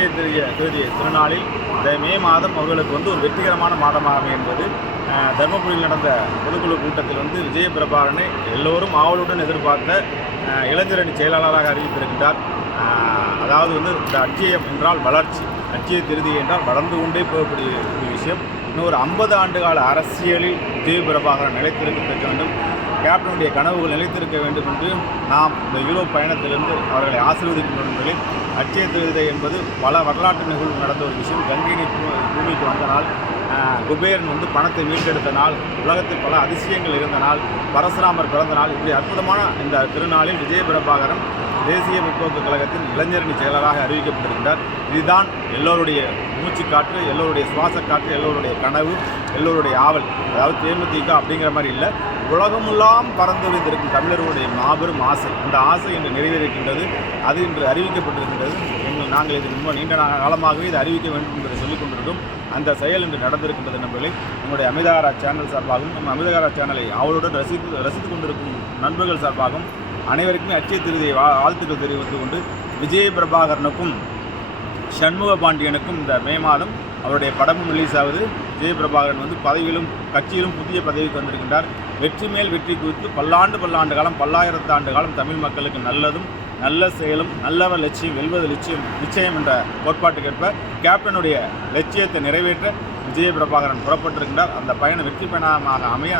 அட்சய திருதிய திருநாளில் இந்த மே மாதம் அவர்களுக்கு ஒரு வெற்றிகரமான மாதமாக என்பது தர்மபுரியில் நடந்த பொதுக்குழு கூட்டத்தில் விஜய பிரபாகரனை எல்லோரும் ஆவலுடன் எதிர்பார்த்த இளைஞரணி செயலாளராக அறிவித்திருக்கின்றார். அதாவது இந்த அட்சயம் என்றால் வளர்ச்சி, அட்சய திருதி என்றால் வளர்ந்து கொண்டே போகக்கூடிய ஒரு விஷயம். இன்னொரு 50 ஆண்டுகால அரசியலில் விஜய பிரபாகரன் நிலைத்திருக்க வேண்டும், கேப்டனுடைய கனவுகள் நிலைத்திருக்க வேண்டும் என்று நாம் இந்த யூரோப் பயணத்திலிருந்து அவர்களை ஆசீர்வதிக்கின்ற அட்சய திருதி என்பது பல வரலாற்று நிகழ்வு நடந்த ஒரு விஷயம். கங்கை நீர் பூமிக்கு வந்த நாள், குபேரன் பணத்தை மீட்டெடுத்த நாள், உலகத்தில் பல அதிசயங்கள் இருந்த நாள், பரசுராமர் பிறந்த நாள். இப்படி அற்புதமான இந்த திருநாளில் விஜய பிரபாகரன் தேசிய முற்போக்கு கழகத்தின் இளைஞரணி செயலராக அறிவிக்கப்பட்டிருக்கிறார். இதுதான் எல்லோருடைய மூச்சு காற்று, எல்லோருடைய சுவாச காற்று, எல்லோருடைய கனவு, எல்லோருடைய ஆவல். அதாவது தேமுதிக அப்படிங்கிற மாதிரி இல்லை, உலகமெல்லாம் பறந்து விரிந்திருக்கும் தமிழர்களுடைய மாபெரும் ஆசை. அந்த ஆசை இன்று நிறைவேறுகின்றது. அது இன்று அறிவிக்கப்பட்டிருக்கின்றது. நாங்கள் இது ரொம்ப நீண்ட காலமாகவே இது அறிவிக்க வேண்டும் என்பதை சொல்லிக் கொண்டிருந்தோம். அந்த செயல் இன்று நடந்திருக்கின்றது நண்பர்களே. நம்முடைய அமிதாரா சேனல் சார்பாகவும் நம்ம அமிதாரா சேனலை அவளுடன் ரசித்து கொண்டிருக்கும் நண்பர்கள் சார்பாகவும் அனைவருக்குமே அட்சய திருதியை வாழ்த்துக்கள் தெரிவித்துக் கொண்டு, விஜய பிரபாகரனுக்கும் சண்முக பாண்டியனுக்கும் இந்த மே மாதம் அவருடைய படமும் ரிலீஸ் ஆகுது. விஜய பிரபாகரன் பதவியிலும் கட்சியிலும் புதிய பதவிக்கு வந்திருக்கின்றார். வெற்றி மேல் வெற்றி குறித்து பல்லாண்டு காலம், பல்லாயிரத்து ஆண்டு காலம் தமிழ் மக்களுக்கு நல்லதும் நல்ல செயலும் நல்லவர் லட்சியம் வெல்வது நிச்சயம் என்ற கோட்பாட்டுக்கேற்ப கேப்டனுடைய லட்சியத்தை நிறைவேற்ற விஜய பிரபாகரன் புறப்பட்டிருக்கின்றார். அந்த பயணம் வெற்றி பயணமாக அமைய